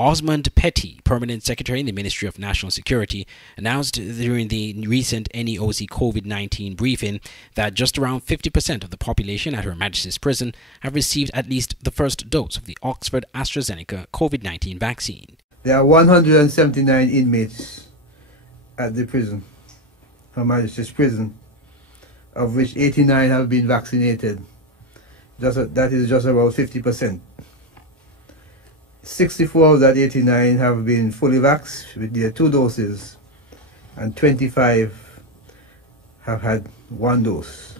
Osmond Petty, Permanent Secretary in the Ministry of National Security, announced during the recent NEOC COVID-19 briefing that just around 50% of the population at Her Majesty's Prison have received at least the first dose of the Oxford AstraZeneca COVID-19 vaccine. There are 179 inmates at the prison, Her Majesty's Prison, of which 89 have been vaccinated. That is just about 50%. 64 of that 89 have been fully vaxxed with their 2 doses, and 25 have had 1 dose.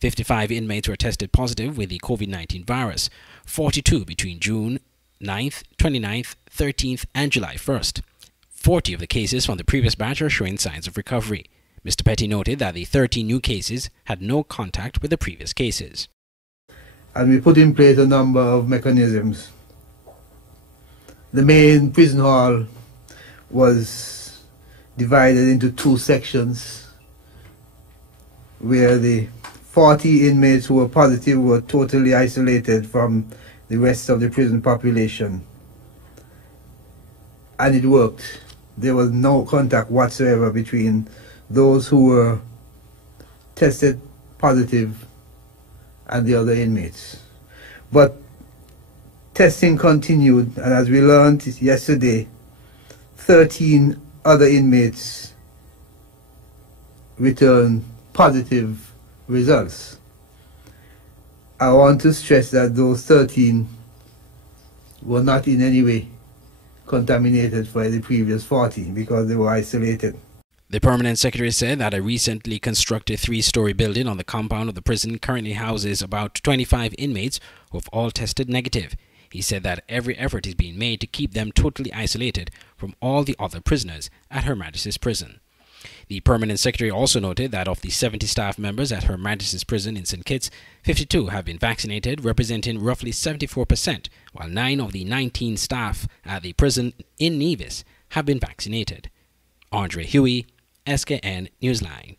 55 inmates were tested positive with the COVID-19 virus, 42 between June 9th, 29th, 13th and July 1st. 40 of the cases from the previous batch are showing signs of recovery. Mr. Petty noted that the 13 new cases had no contact with the previous cases. And we put in place a number of mechanisms. The main prison hall was divided into 2 sections, where the 40 inmates who were positive were totally isolated from the rest of the prison population. And it worked. There was no contact whatsoever between those who were tested positive and the other inmates. But testing continued, and as we learned yesterday, 13 other inmates returned positive results. I want to stress that those 13 were not in any way contaminated by the previous 40 because they were isolated. The Permanent Secretary said that a recently constructed 3-story building on the compound of the prison currently houses about 25 inmates who have all tested negative. He said that every effort is being made to keep them totally isolated from all the other prisoners at Her Majesty's Prison. The Permanent Secretary also noted that of the 70 staff members at Her Majesty's Prison in St. Kitts, 52 have been vaccinated, representing roughly 74%, while 9 of the 19 staff at the prison in Nevis have been vaccinated. Andre Huey, SKN Newsline.